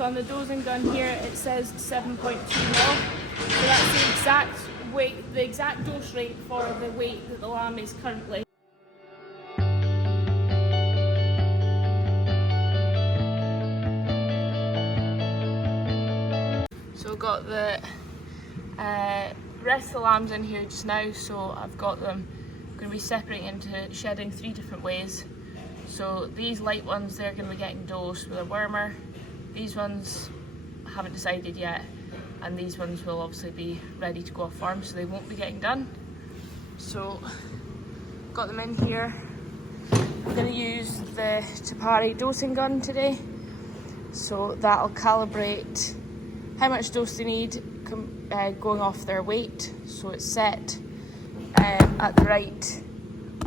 So on the dosing gun here it says 7.2 mil. So that's the exact weight, the exact dose rate for the weight that the lamb is currently. So I've got the rest of the lambs in here just now, so I've got them going to be separating into shedding 3 different ways. So these light ones, they're going to be getting dosed with a wormer. These ones I haven't decided yet, and these ones will obviously be ready to go off farm, so they won't be getting done. So got them in here. I'm going to use the Te Pari dosing gun today, so that'll calibrate how much dose they need going off their weight, so it's set at the right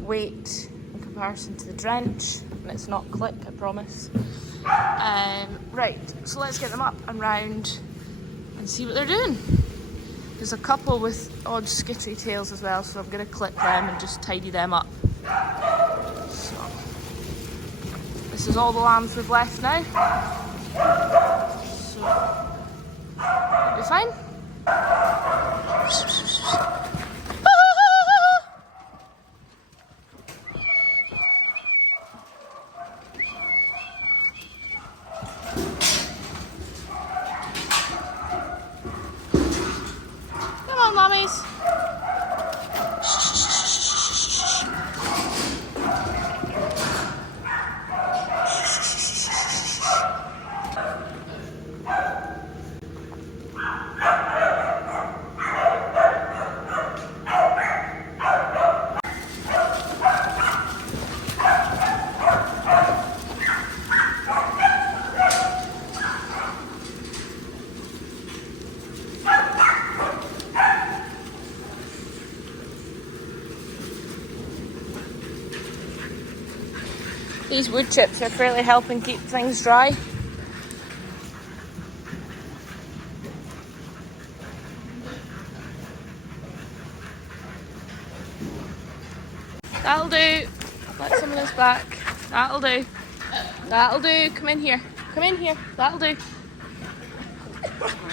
weight in comparison to the drench, and it's not click, I promise. Right, so let's get them up and round and see what they're doing. There's a couple with odd skittery tails as well, so I'm going to clip them and just tidy them up. So this is all the lambs we've left now. So that'll be fine. Come on, mummies. These wood chips are really helping keep things dry. That'll do. Let some of this back. That'll do. That'll do. Come in here. Come in here. That'll do.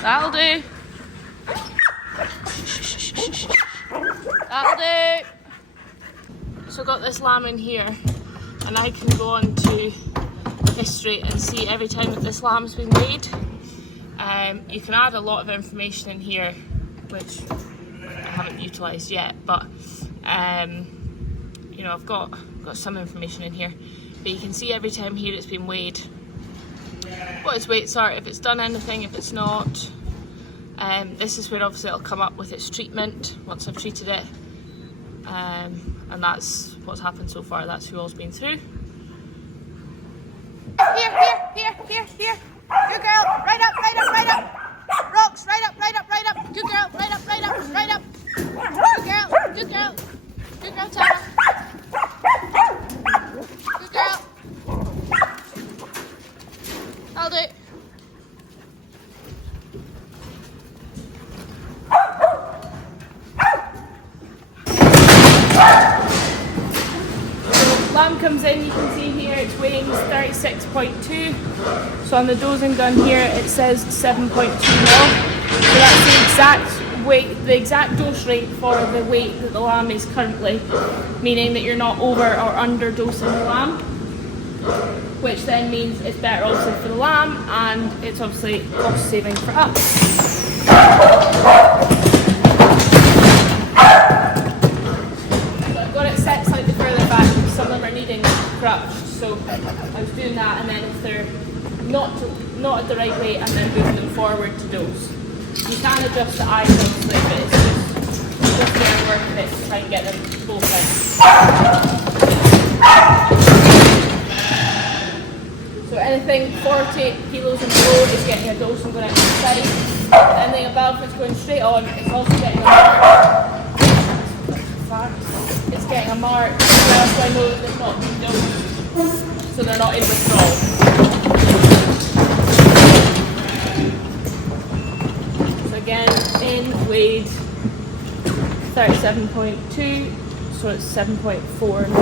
That'll do. That'll do. So got this lamb in here, and I can go on to history and see every time that this lamb's been weighed. You can add a lot of information in here, which I haven't utilised yet, but you know, I've got some information in here. But you can see every time here it's been weighed what its weights are, if it's done anything, if it's not. This is where obviously it'll come up with its treatment once I've treated it. And that's what's happened so far. That's who all's been through. Here. Good girl. Right up. Rocks. Right up. Good girl. Right up. Good girl. Good girl, Tara. Good girl. I'll do it. Lamb comes in, you can see here it's weighing 36.2. So on the dosing gun here it says 7.2 mil. So that's the exact weight, the exact dose rate for the weight that the lamb is currently, meaning that you're not over or under dosing the lamb, which then means it's better obviously for the lamb, and it's obviously cost saving for us. I've got it set slightly further back because some of them are needing crutched, so I was doing that, and then if they're not at the right weight, and then moving them forward to dose. You can adjust the eyes obviously, but it's just there working it to try and get them both in. So anything 48 kilos and below is getting a dose and going out to the side. Anything above is going straight on. It's also getting a mark. It's getting a mark, so I know that they've not been dosed, so they're not in withdrawal. So again, in weighed 37.2, so it's 7.4 mil.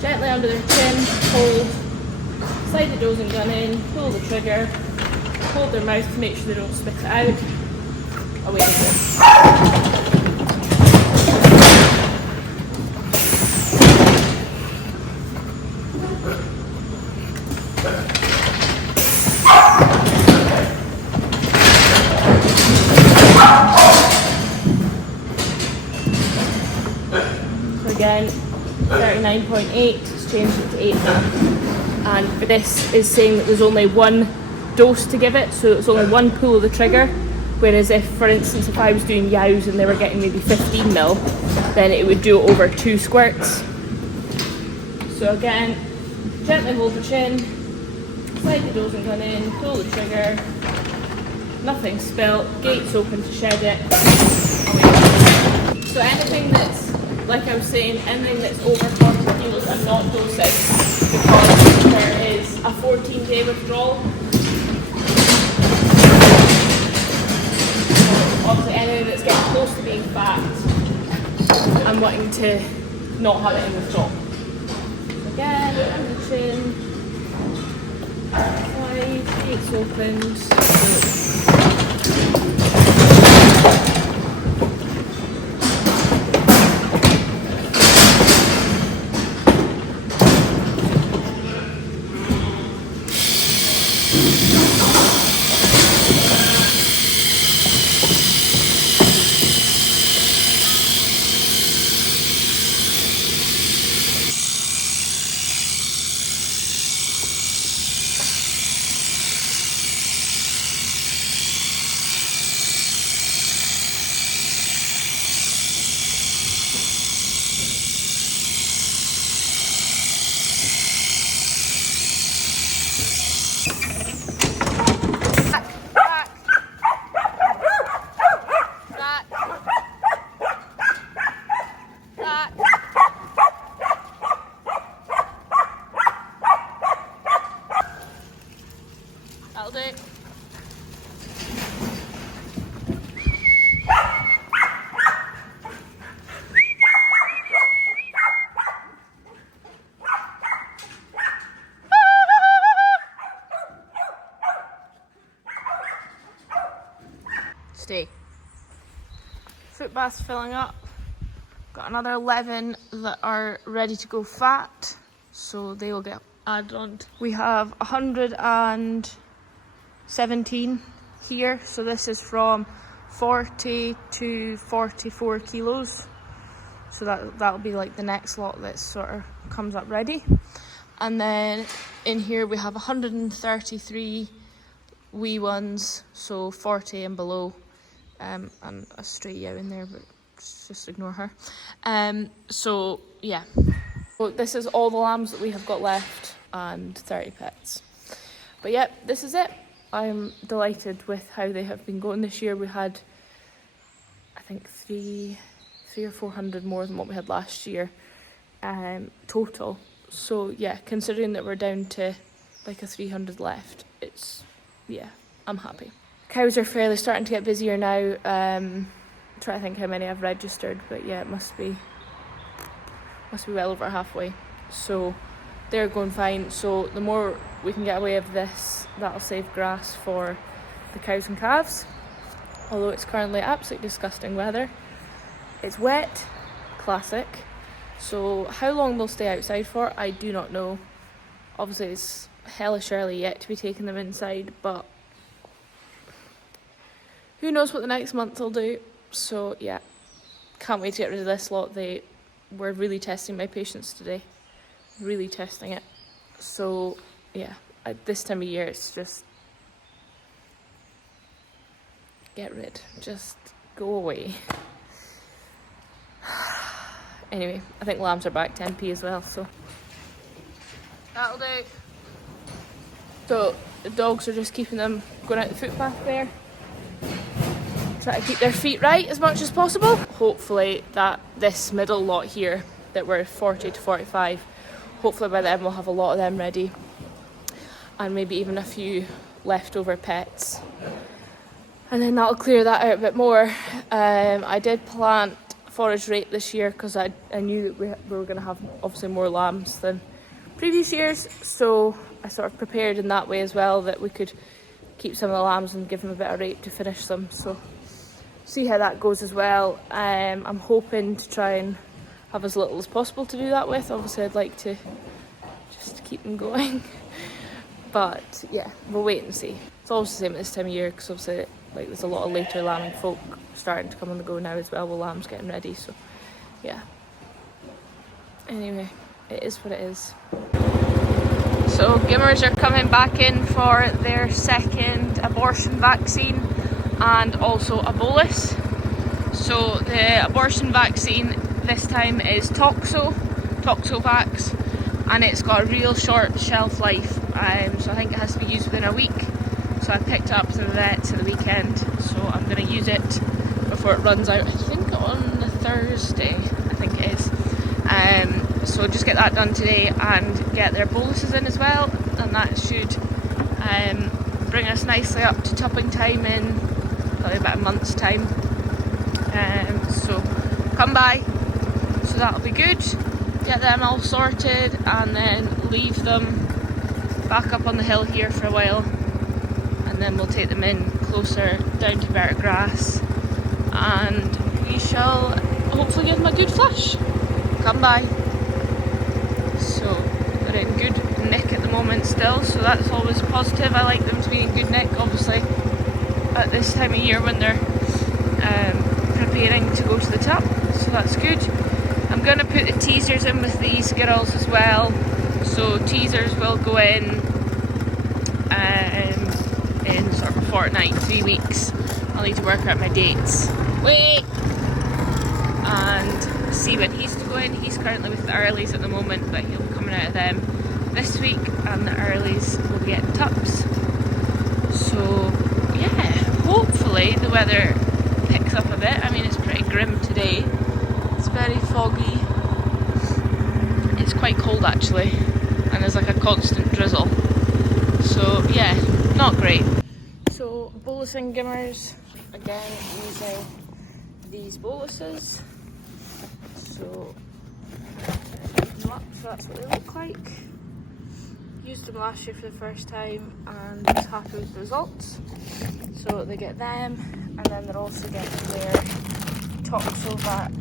Gently under their chin, hold, slide the dosing gun in, pull the trigger, hold their mouth to make sure they don't spit it out. Away they go. So again, 39.8, it's changed it to 8 now. And for this is saying that there's only one dose to give it, so it's only one pull of the trigger. Whereas if, for instance, if I was doing yows and they were getting maybe 15 mil, then it would do it over 2 squirts. So again, gently hold the chin, slide the dosing gun in, pull the trigger, nothing spilt, gates open to shed it. So anything that's, like I was saying, anything that's over 40 kilos I'm not dosing, because there is a 14-day withdrawal. Obviously anything that's getting close to being fat, I'm wanting to not have it in withdrawal. Again, under the chin, slide, gates opened. That'll do. Stay. Foot bath's filling up. Got another 11 that are ready to go fat, so they will get added on. We have 117 here, so this is from 40 to 44 kilos. So that'll be like the next lot that sort of comes up ready. And then in here we have 133 wee ones, so 40 and below, and a stray yow in there, but just ignore her. So yeah, so this is all the lambs that we have got left and 30 pets. But yeah, this is it. I'm delighted with how they have been going this year. We had, I think, 300 or 400 more than what we had last year, total. So yeah, considering that we're down to like a 300 left, yeah, I'm happy. Cows are fairly starting to get busier now. Trying to think how many I've registered, but yeah, it must be well over halfway. So they're going fine. So the more we can get away of this, that'll save grass for the cows and calves. Although it's currently absolutely disgusting weather. It's wet, classic. So how long they'll stay outside for, I do not know. Obviously it's hellish early yet to be taking them inside, but who knows what the next month will do. So yeah, can't wait to get rid of this lot. They were really testing my patience today. Really testing it. So yeah, at this time of year it's just get rid, just go away. Anyway, I think lambs are back to MP as well, so that'll do. So the dogs are just keeping them going out the footpath there. Try to keep their feet right as much as possible. Hopefully that this middle lot here that we're 40 to 45, hopefully by then we'll have a lot of them ready, and maybe even a few leftover pets, and then that'll clear that out a bit more. I did plant forage rape this year because I knew that we were going to have obviously more lambs than previous years, so I sort of prepared in that way as well, that we could keep some of the lambs and give them a bit of rape to finish them. So see how that goes as well. I'm hoping to try and have as little as possible to do that with. Obviously I'd like to just keep them going. But yeah, we'll wait and see. It's always the same at this time of year, because obviously like there's a lot of later lambing folk starting to come on the go now as well, with lambs getting ready. So yeah. Anyway, it is what it is. So gimmers are coming back in for their second abortion vaccine and also a bolus. So the abortion vaccine this time is Toxovax, and it's got a real short shelf life. So I think it has to be used within a week. So I picked it up to the vets at the weekend, so I'm going to use it before it runs out. I think on Thursday, I think it is. So just get that done today and get their boluses in as well, and that should bring us nicely up to tupping time in probably about a month's time. So come by, so that'll be good. Get them all sorted and then leave them back up on the hill here for a while, and then we'll take them in closer down to better grass, and we shall hopefully give them a good flush. Come by. So they're in good nick at the moment still, so that's always positive. I like them to be in good nick, obviously at this time of year when they're preparing to go to the tup, so that's good. I'm going to put the teasers in with these girls as well, so teasers will go in sort of a fortnight, 3 weeks. I'll need to work out my dates. Wait! And see when he's to go in. He's currently with the earlies at the moment, but he'll be coming out of them this week, and the earlies will be getting tups. So yeah, hopefully the weather picks up a bit. I mean, it's pretty grim today. It's very foggy. It's quite cold actually, and there's like a constant drizzle. So yeah, not great. So bolusing gimmers, again using these boluses. So that's what they look like. Used them last year for the first time and was happy with the results. So they get them, and then they're also getting their Toxovax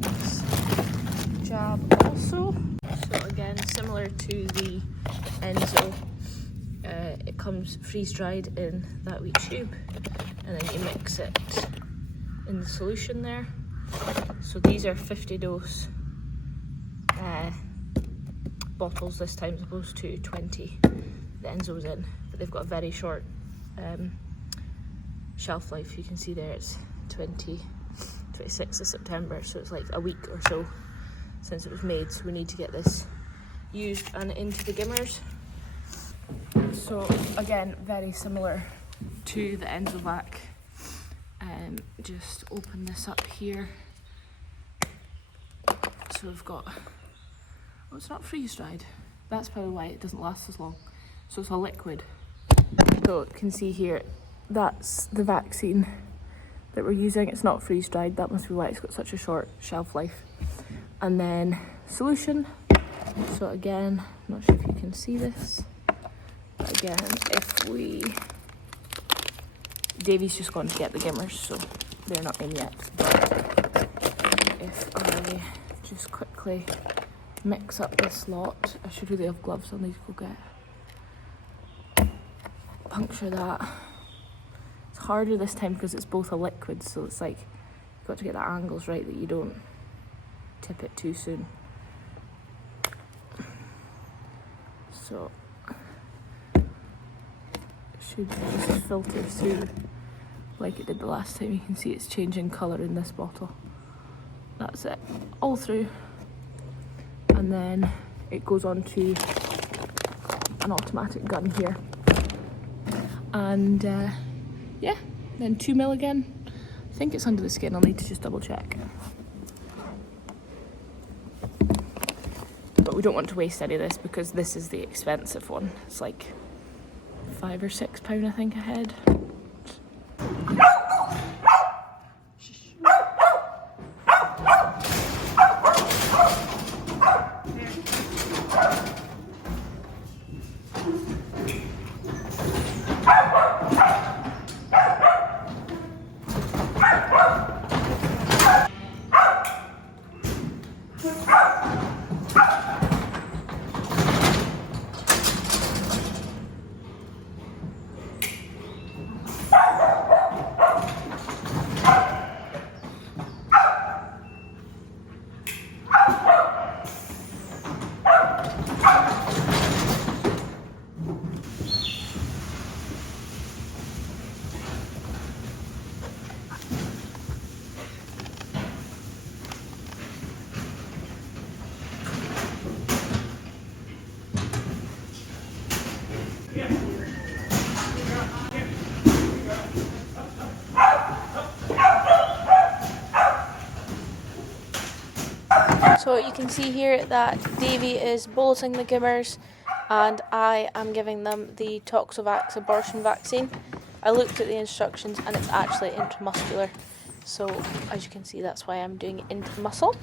jab also. So again, similar to the Enzo, it comes freeze-dried in that wee tube, and then you mix it in the solution there. So these are 50 dose bottles this time, as opposed to 20 the Enzo's in, but they've got a very short shelf life. You can see there it's 26th of September, so it's like a week or so since it was made, so we need to get this used and into the gimmers. So again, very similar to the Enzovac. Just open this up here. So we've got, oh, it's not freeze dried. That's probably why it doesn't last as long. So it's a liquid. So you can see here, that's the vaccine that we're using. It's not freeze dried. That must be why it's got such a short shelf life. And then solution. So again, I'm not sure if you can see this. But again, if we, Davey's just gone to get the gimmers, so they're not in yet. But if I just quickly mix up this lot, I should really have gloves. I'll need to go get, puncture that. It's harder this time because it's both a liquid, so it's like you've got to get the angles right that you don't tip it too soon. So it should just filter through like it did the last time. You can see it's changing colour in this bottle. That's it, all through. And then it goes on to an automatic gun here. And yeah, then 2 mil again. I think it's under the skin, I'll need to just double check. But we don't want to waste any of this because this is the expensive one. It's like £5 or £6 I think a head. So you can see here that Davy is bolusing the gimmers and I am giving them the Toxovax abortion vaccine. I looked at the instructions and it's actually intramuscular. So as you can see, that's why I'm doing it into the muscle.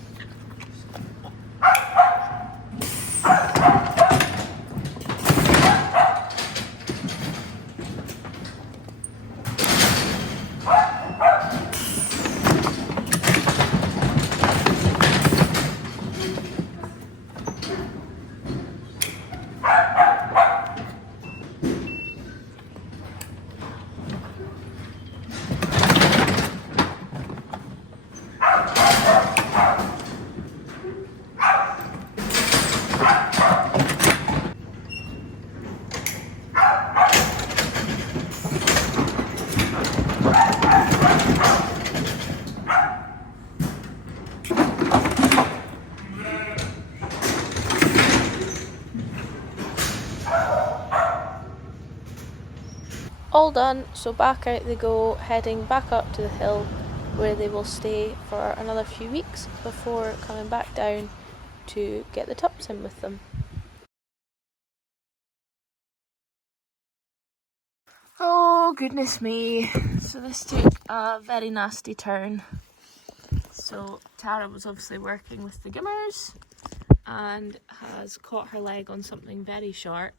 All done, so back out they go, heading back up to the hill where they will stay for another few weeks before coming back down to get the tups in with them. Oh goodness me, so this took a very nasty turn. So Tara was obviously working with the gimmers and has caught her leg on something very sharp.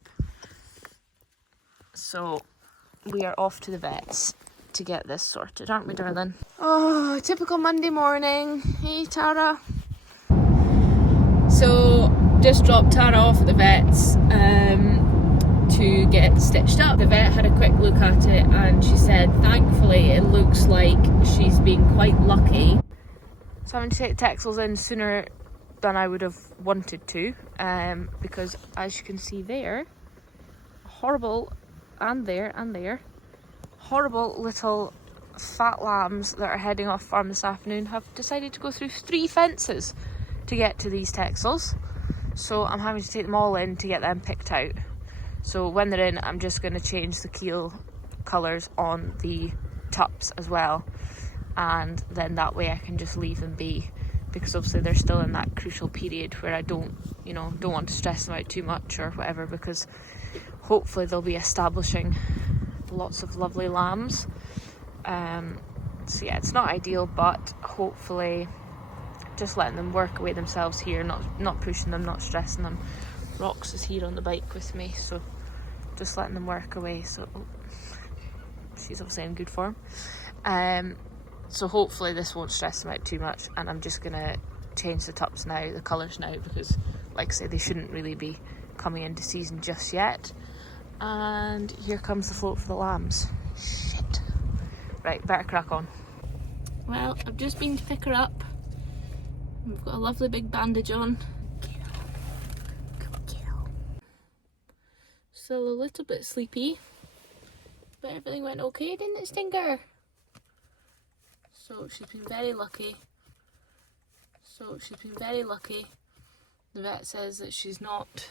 So we are off to the vets to get this sorted, aren't we, darling? Oh, typical Monday morning. Hey, Tara. So just dropped Tara off at the vets to get stitched up. The vet had a quick look at it and she said thankfully it looks like she's been quite lucky. So I'm having to take the texels in sooner than I would have wanted to, because as you can see there, horrible, and there, horrible little fat lambs that are heading off farm this afternoon have decided to go through 3 fences to get to these texels. So I'm having to take them all in to get them picked out. So when they're in, I'm just going to change the keel colours on the tups as well, and then that way I can just leave them be, because obviously they're still in that crucial period where I don't want to stress them out too much or whatever, because hopefully they'll be establishing lots of lovely lambs. So yeah, it's not ideal, but hopefully just letting them work away themselves here, not pushing them, not stressing them. Rox is here on the bike with me, so just letting them work away. So she's obviously in good form. So hopefully this won't stress them out too much, and I'm just gonna change the tups now, the colours now, because like I say, they shouldn't really be coming into season just yet. And here comes the float for the lambs. Shit. Right, better crack on. Well, I've just been to pick her up. We've got a lovely big bandage on. Good girl. Still a little bit sleepy, but everything went okay, didn't it, Stinker? So she's been very lucky. The vet says that she's not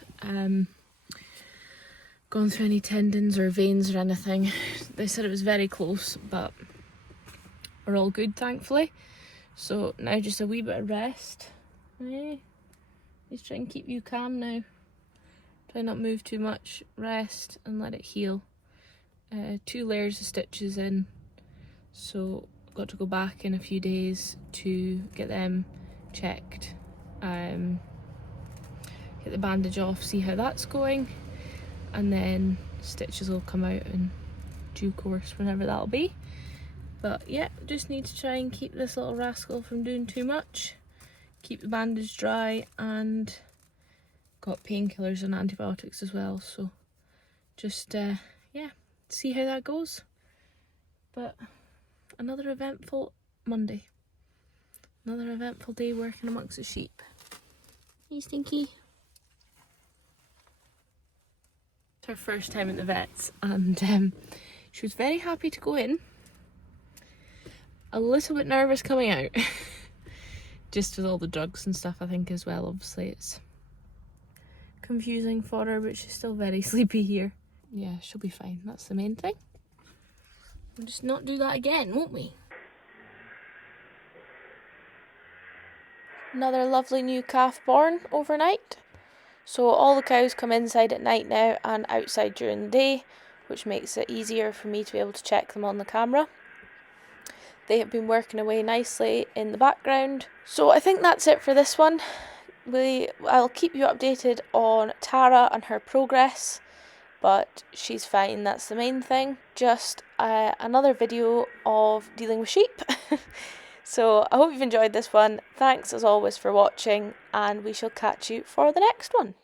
gone through any tendons or veins or anything. They said it was very close, but we're all good, thankfully. So now just a wee bit of rest. Just try and keep you calm now. Try not move too much. Rest and let it heal. 2 layers of stitches in. So I've got to go back in a few days to get them checked. Get the bandage off, see how that's going. And then stitches will come out in due course, whenever that'll be. But yeah, just need to try and keep this little rascal from doing too much. Keep the bandage dry, and got painkillers and antibiotics as well. So just yeah, see how that goes. But another eventful Monday. Another eventful day working amongst the sheep. Hey, Stinky. It's her first time at the vets, and she was very happy to go in. A little bit nervous coming out. Just with all the drugs and stuff, I think, as well. Obviously it's confusing for her, but she's still very sleepy here. Yeah, she'll be fine, that's the main thing. We'll just not do that again, won't we? Another lovely new calf born overnight. So all the cows come inside at night now and outside during the day, which makes it easier for me to be able to check them on the camera. They have been working away nicely in the background. So I think that's it for this one. I'll keep you updated on Tara and her progress, but she's fine, that's the main thing. Just another video of dealing with sheep. So I hope you've enjoyed this one. Thanks as always for watching, and we shall catch you for the next one.